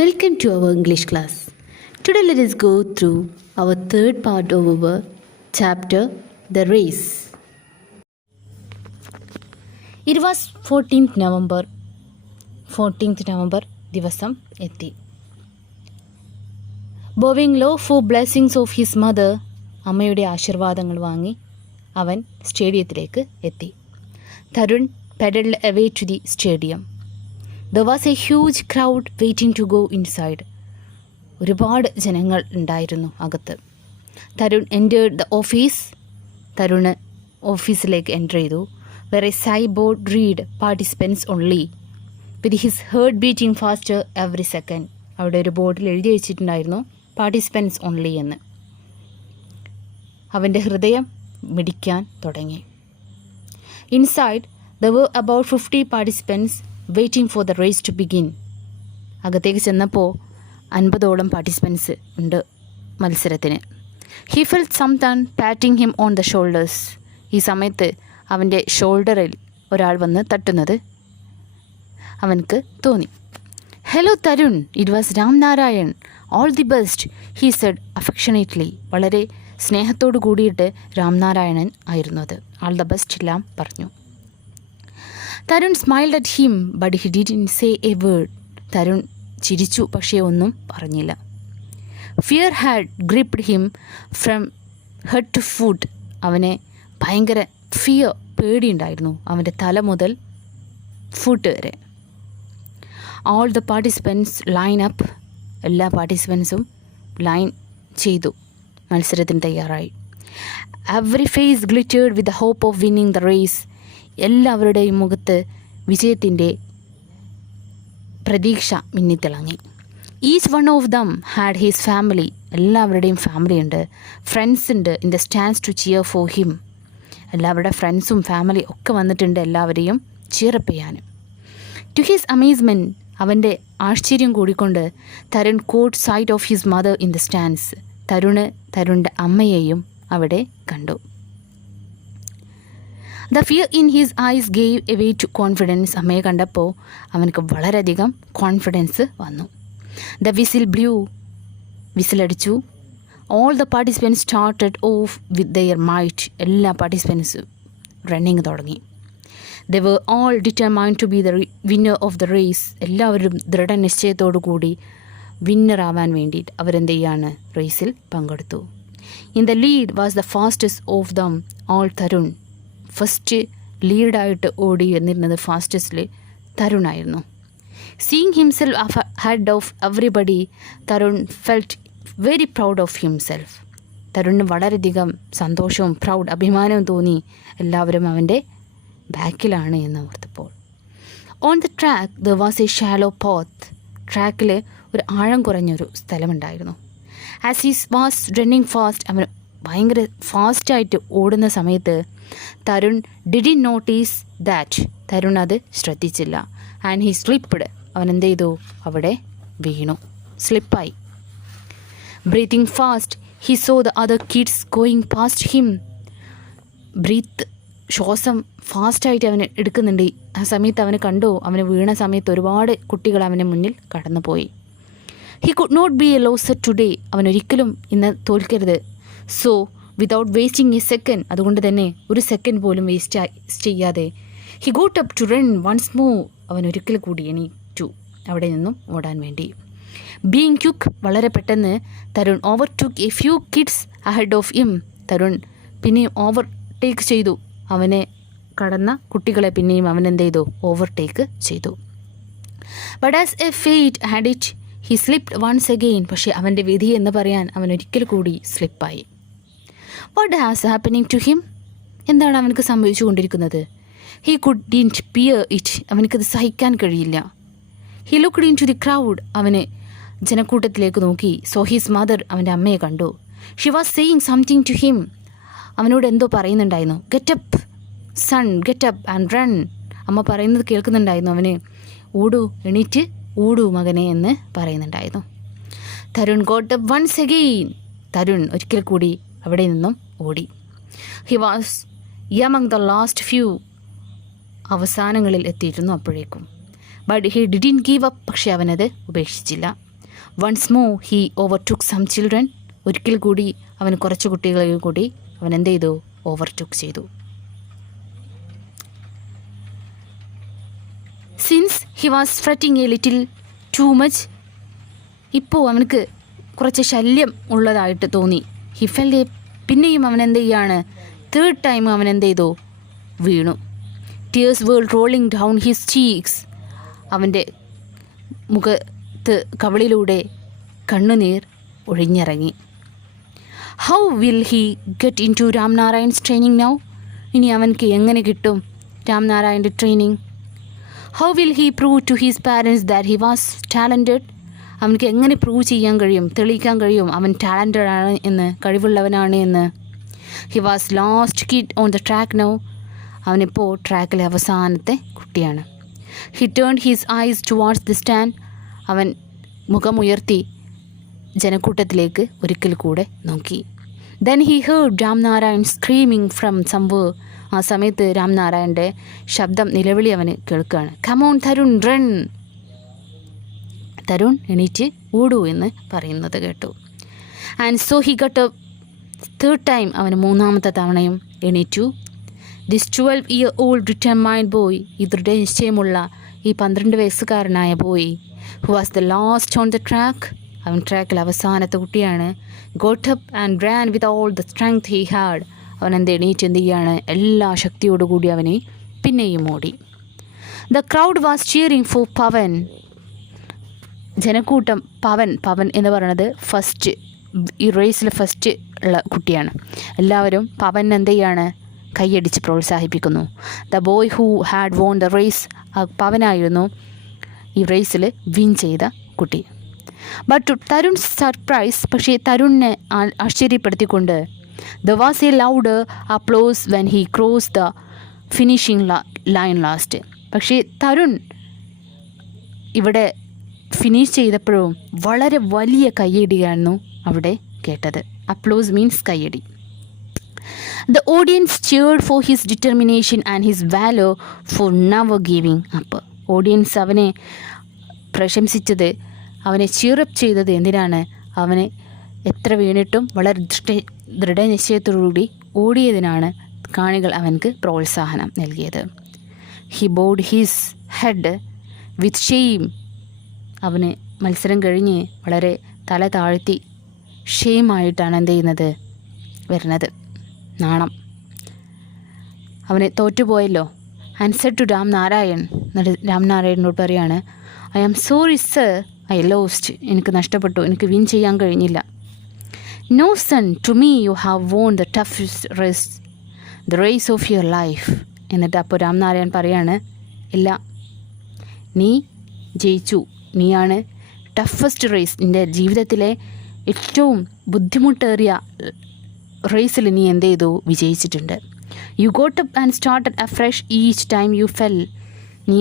Welcome to our English class. Today let us go through our third part of our chapter, The Race. It was 14th November ദിവസം എത്തി. Bowing low for blessings of his mother, അമ്മയുടെ ആശീർവാദങ്ങൾ വാങ്ങി അവൻ സ്റ്റേഡിയത്തിലേക്ക് എത്തി. Tarun pedalled away to the stadium. There was a huge crowd waiting to go inside. ഒരുപാട് ജനങ്ങൾ ഉണ്ടായിരുന്നു അകത്ത്. Tarun entered the office. Tarun ഓഫീസിലേക്ക് എൻ്റർ ചെയ്തു. Where a signboard read participants only with his heart beating faster every second. അവിടെ ഒരു ബോർഡിൽ എഴുതി വെച്ചിട്ടുണ്ടായിരുന്നു പാർട്ടിസിപ്പൻസ് ഓൺലി എന്ന്. അവൻ്റെ ഹൃദയം മിടിക്കാൻ തുടങ്ങി. Inside there were about 50 participants waiting for the race to begin. അകത്തേക്ക് ചെന്നപ്പോൾ 50ഓളം പാർട്ടിസിപ്പൻസ് ഉണ്ട് മത്സരത്തിന്. He felt someone patting him on the shoulders. ഈ സമയത്ത് അവൻ്റെ ഷോൾഡറിൽ ഒരാൾ വന്ന് തട്ടുന്നത് അവനക്ക് തോന്നി. Hello Tarun, it was Ramnarayan. All the best, he said affectionately. വളരെ സ്നേഹത്തോടു കൂടിയിട്ട് രാംനാരായണൻ ആയിരുന്നു അത്. ആൾ ദ ബെസ്റ്റ് എല്ലാം പറഞ്ഞു. Tarun smiled at him but he didn't say a word. Tarun ചിരിച്ചു, പക്ഷേ ഒന്നും പറഞ്ഞില്ല. Fear had gripped him from head to foot. അവനെ ഭയങ്കര ഫിയർ, പേടിയുണ്ടായിരുന്നു അവൻ്റെ തല മുതൽ ഫുട്ട് വരെ. All the participants line up. എല്ലാ പാർട്ടിസിപ്പൻസും ലൈൻ ചെയ്തു, മത്സരത്തിന് തയ്യാറായി. Every face glittered with the hope of winning the race. എല്ലാവരുടെയും മുഖത്ത് വിജയത്തിൻ്റെ പ്രതീക്ഷ മിന്നിത്തിളങ്ങി. Each one of them had his family. എല്ലാവരുടെയും ഫാമിലി ഉണ്ട്, ഫ്രണ്ട്സ് ഉണ്ട് in the stands to cheer for him. എല്ലാവരുടെ ഫ്രണ്ട്സും ഫാമിലി ഒക്കെ വന്നിട്ടുണ്ട് എല്ലാവരെയും ചിയറപ്പ് ചെയ്യാനും. ടു ഹിസ് അമേസ്മെൻറ്റ്, അവൻ്റെ ആശ്ചര്യം കൂടിക്കൊണ്ട് Tarun caught sight of his mother in the stands. തരുണിൻ്റെ അമ്മയെയും അവിടെ കണ്ടു. The fear in his eyes gave way to ടു കോൺഫിഡൻസ്. അമ്മയെ കണ്ടപ്പോൾ അവനക്ക് വളരെയധികം കോൺഫിഡൻസ് വന്നു. The whistle blew. വിസിലടിച്ചു. All the participants started off with their might. എല്ലാ പാർട്ടിസിപ്പൻസും റണ്ണിങ് തുടങ്ങി. They were all determined to be the winner of the race. എല്ലാവരും ദൃഢനിശ്ചയത്തോടു കൂടി വിന്നറാവാൻ വേണ്ടിയിട്ട് അവരെന്ത് ചെയ്യാണ്, റേസിൽ പങ്കെടുത്തു. In the lead was the fastest of them all Tarun. First ലീഡായിട്ട് ഓടി എന്നിരുന്നത് ഫാസ്റ്റസ്റ്റിൽ തരുണായിരുന്നു. Seeing himself head of everybody, Tarun felt very proud of himself. തരുണിന് വളരെയധികം സന്തോഷവും പ്രൗഡ്, അഭിമാനവും തോന്നി. എല്ലാവരും അവൻ്റെ ബാക്കിലാണ് എന്ന് ഓർത്തപ്പോൾ. On the track there was a shallow path. ട്രാക്കിൽ ഒരു ആഴം കുറഞ്ഞൊരു സ്ഥലമുണ്ടായിരുന്നു. As he was running fast, അവൻ ഭയങ്കര ഫാസ്റ്റായിട്ട് ഓടുന്ന സമയത്ത് Tarun didn't notice that. Tarun അത് ശ്രദ്ധിച്ചില്ല. And he slipped. അവൻ എന്ത് ചെയ്തു, അവിടെ വീണു, സ്ലിപ്പായി. Breathing fast he saw the other kids going past him. ശ്വാസം ഫാസ്റ്റായിട്ട് അവന് എടുക്കുന്നുണ്ട്. ആ സമയത്ത് അവന് കണ്ടു, അവന് വീണ സമയത്ത് ഒരുപാട് കുട്ടികൾ അവന് മുന്നിൽ കടന്നുപോയി. He could not be a loser today. അവനൊരിക്കലും ഇന്ന് തോൽക്കരുത്. So without wasting a second, അതുകൊണ്ട് തന്നെ ഒരു സെക്കൻഡ് പോലും വേസ്റ്റ് ചെയ്യാതെ he got up to run once more. അവൻ ഒരിക്കൽ കൂടി എണീറ്റു അവിടെ നിന്നും ഓടാൻ വേണ്ടി. ബീയിങ് ക്വിക്ക്, വളരെ പെട്ടെന്ന് Tarun overtake A few kids ahead of him. Tarun പിന്നെയും ഓവർടേക്ക് ചെയ്തു. അവനെ കടന്ന കുട്ടികളെ പിന്നെയും അവൻ എന്ത് ചെയ്തു, ഓവർടേക്ക് ചെയ്തു. But as a fate had it he slipped once again. പക്ഷേ അവൻ്റെ വിധി എന്ന് പറയാൻ അവൻ ഒരിക്കൽ കൂടി സ്ലിപ്പായി. What has happening to him? എന്താണ് അവനക്ക് സംഭവിച്ചു കൊണ്ടിരിക്കുന്നത്? He couldn't bear it. അവനക്കത് സഹിക്കാൻ കഴിയില്ല. He looked into the crowd. അവന് ജനക്കൂട്ടത്തിലേക്ക് നോക്കി. സോ ഹിസ് മദർ, അവൻ്റെ അമ്മയെ കണ്ടു. She was saying something to him. അവനോട് എന്തോ പറയുന്നുണ്ടായിരുന്നു. Get up son, get up and run. അമ്മ പറയുന്നത് കേൾക്കുന്നുണ്ടായിരുന്നു. അവന് ഓടൂ, എണീറ്റ് ഓടൂ മകനെ എന്ന് പറയുന്നുണ്ടായിരുന്നു. Tarun got up once again. Tarun ഒരിക്കൽ കൂടി അവിടെ നിന്നും ഓടി. He was among the last few. അവസാനങ്ങളിൽ എത്തിയിരുന്നു അപ്പോഴേക്കും. But he didn't give up. പക്ഷെ അവനത് ഉപേക്ഷിച്ചില്ല. Once more he overtook some children. ഒരിക്കൽ കൂടി അവൻ കുറച്ച് കുട്ടികളെ കൂടി അവൻ എന്ത് ചെയ്തു? ഓവർടുക്ക് ചെയ്തു. Since he was fretting a little too much. ഇപ്പോൾ അവനക്ക് കുറച്ച് ശല്യം ഉള്ളതായിട്ട് തോന്നി. ഹി ഫെൽറ്റ് പിന്നെയും അവൻ എന്ത് ചെയ്യാണ്? തേർഡ് ടൈം അവൻ എന്ത് ചെയ്തു? വീണു. Tears were rolling down his cheeks. അവൻ്റെ മുഖത്ത് കവിളിലൂടെ കണ്ണുനീർ ഒഴിഞ്ഞിറങ്ങി. How will he get into Ramnarayan's training now? ഇനി അവൻക്ക് എങ്ങനെ കിട്ടും രാംനാരായണൻ്റെ training? How will he prove to his parents that he was talented? അവനക്ക് എങ്ങനെ പ്രൂവ് ചെയ്യാൻ കഴിയും, തെളിയിക്കാൻ കഴിയും അവൻ ടാലൻറ്റഡ് ആണ് എന്ന്, കഴിവുള്ളവനാണ് എന്ന്? He was last kid on the track now. അവനിപ്പോൾ ട്രാക്കിലെ അവസാനത്തെ കുട്ടിയാണ്. He turn his eyes towards the stand. അവൻ മുഖമുയർത്തി ജനക്കൂട്ടത്തിലേക്ക് ഒരിക്കൽ കൂടെ നോക്കി. Then he heard Ramnarayan screaming from somewhere. ആ സമയത്ത് രാംനാരായണൻ്റെ ശബ്ദം, നിലവിളി അവന് കേൾക്കുകയാണ്. Come on Tarun, run. തരുൺ എണീറ്റ് ഓടൂ എന്ന് പറയുന്നത് കേട്ടു. And so he got a third time. അവന് മൂന്നാമത്തെ തവണയും എണീറ്റു. ദിസ് 12-year-old determined ബോയ്, ഈ ദൃഢനിശ്ചയമുള്ള ഈ 12 വയസ്സുകാരനായ boy, who was the last on the track. അവൻ ട്രാക്കിൽ അവസാനത്തെ കുട്ടിയാണ്. Got up and ran with all the strength he had. അവൻ എണീറ്റ് എന്ത് ചെയ്യാണ്? എല്ലാ ശക്തിയോടുകൂടി അവനെ പിന്നെയും ഓടി. The crowd was cheering for Pavan. ജനക്കൂട്ടം പവൻ എന്ന് പറയുന്നത് ഫസ്റ്റ്, ഈ റേസിൽ ഫസ്റ്റ് ഉള്ള കുട്ടിയാണ്. എല്ലാവരും പവൻ എന്ത് ചെയ്യാണ്? കൈയടിച്ച് പ്രോത്സാഹിപ്പിക്കുന്നു. The boy who had won the race. പവനായിരുന്നു ഈ റേസിൽ വിൻ ചെയ്ത കുട്ടി. ബട്ട് ടു തരുൺ സർപ്രൈസ്, പക്ഷേ തരുണിനെ ആശ്ചര്യപ്പെടുത്തിക്കൊണ്ട് the was a loud applause when he cross the finishing line last. പക്ഷേ തരുൺ ഇവിടെ ഫിനിഷ് ചെയ്തപ്പോഴും വളരെ വലിയ കയ്യടിയായിരുന്നു അവിടെ കേട്ടത്. അപ്ലോസ് മീൻസ് കയ്യടി. The audience cheered for his determination and his valor for never giving up. Audience അവനെ പ്രശംസിച്ചത്, അവനെ ചീറപ്പ് ചെയ്തത് എന്തിനാണ്? അവനെ എത്ര വീണിട്ടും വളരെ ദൃഢനിശ്ചയത്തോടുകൂടി ഓടിയതിനാണ് കാണികൾ അവൻക്ക് പ്രോത്സാഹനം നൽകിയത്. He board his head with shame. അവന് മത്സരം കഴിഞ്ഞ് വളരെ തല താഴ്ത്തി ഷെയിമായിട്ടാണ് എന്ത് ചെയ്യുന്നത്? വരുന്നത്, നാണം. അവനെ തോറ്റുപോയല്ലോ. Answer to Ramnarayan. രാംനാരായണനോട് പറയാണ്, I am sorry sir, I lost. എനിക്ക് നഷ്ടപ്പെട്ടു, എനിക്ക് വിൻ ചെയ്യാൻ കഴിഞ്ഞില്ല. No son, to me you have won the toughest race, the race of your life. എന്നിട്ട് അപ്പോൾ രാംനാരായൺ പറയാണ്, ഇല്ല, നീ ജയിച്ചു, നീയാണ് ടഫസ്റ്റ് റേസ്, നിൻ്റെ ജീവിതത്തിലെ ഏറ്റവും ബുദ്ധിമുട്ടേറിയ റേസിൽ നീ എന്ത് ചെയ്തു? വിജയിച്ചിട്ടുണ്ട്. You got up and started afresh each time you fell. നീ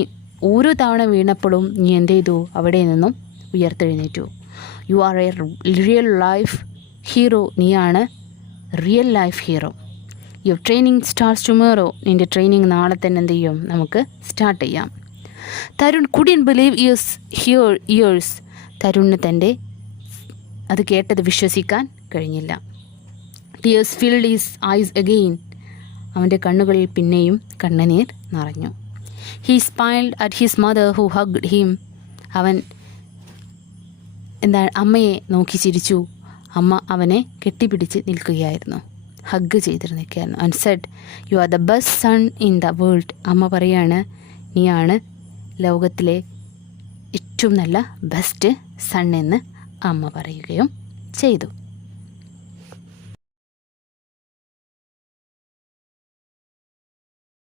ഓരോ തവണ വീണപ്പോഴും നീ എന്ത് ചെയ്തു? അവിടെ നിന്നും ഉയർത്തെഴുന്നേറ്റു. You are a real life hero. നീയാണ് real life hero. Your training starts tomorrow. നിൻ്റെ ട്രെയിനിങ് നാളെ തന്നെ എന്ത് ചെയ്യും? നമുക്ക് സ്റ്റാർട്ട് ചെയ്യാം. Tarun couldn't believe ears. തരുണിന് തൻ്റെ അത് കേട്ടത് വിശ്വസിക്കാൻ കഴിഞ്ഞില്ല. Tears filled his eyes again. അവൻ്റെ കണ്ണുകളിൽ പിന്നെയും കണ്ണുനീർ നിറഞ്ഞു. He smiled at his mother who hugged him. അവൻ അമ്മയെ നോക്കി ചിരിച്ചു. അമ്മ അവനെ കെട്ടിപ്പിടിച്ച് നിൽക്കുകയായിരുന്നു, ഹഗ് ചെയ്തിരുന്നിരിക്കുകയായിരുന്നു. And said, you are the best son in the world. അമ്മ പറയാണ്, നീയാണ് ലോകത്തിലെ ഏറ്റവും നല്ല ബെസ്റ്റ് സൺ എന്ന് അമ്മ പറയുകയും ചെയ്തു.